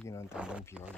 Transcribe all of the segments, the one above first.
여기는 당장 비각입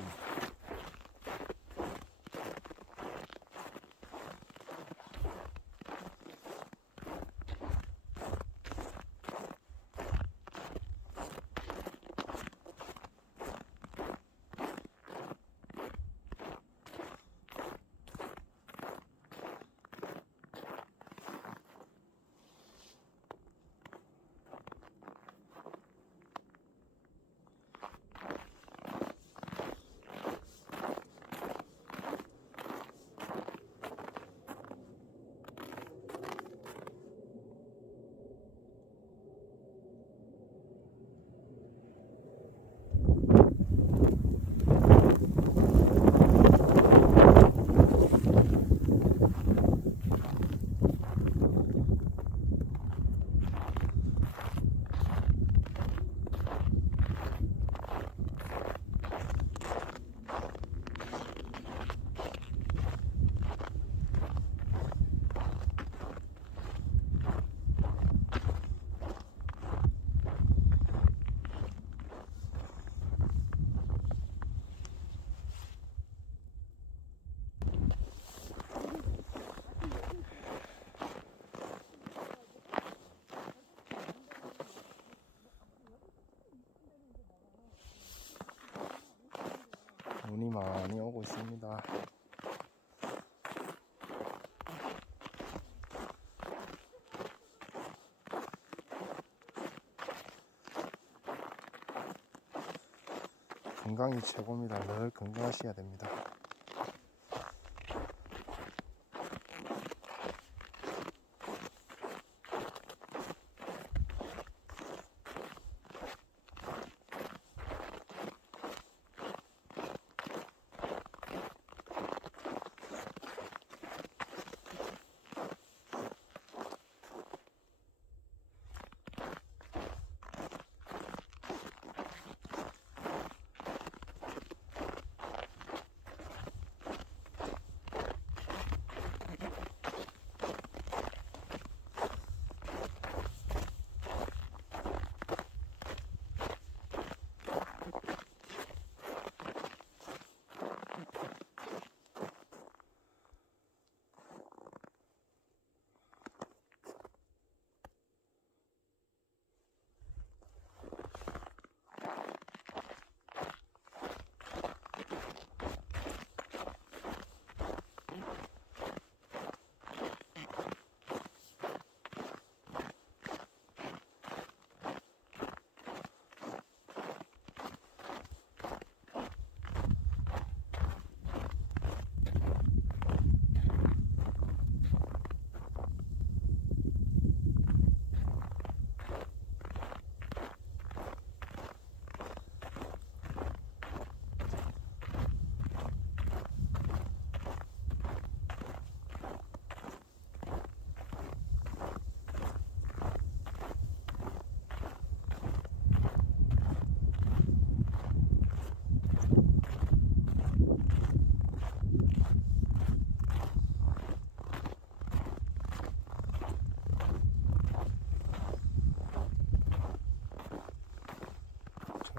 눈이 많이 오고 있습니다. 건강이 최고입니다. 늘 건강하셔야 됩니다.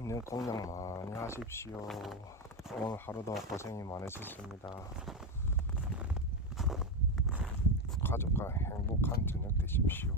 저녁 공양 많이 하십시오. 오늘 하루도 고생이 많으셨습니다. 가족과 행복한 저녁 되십시오.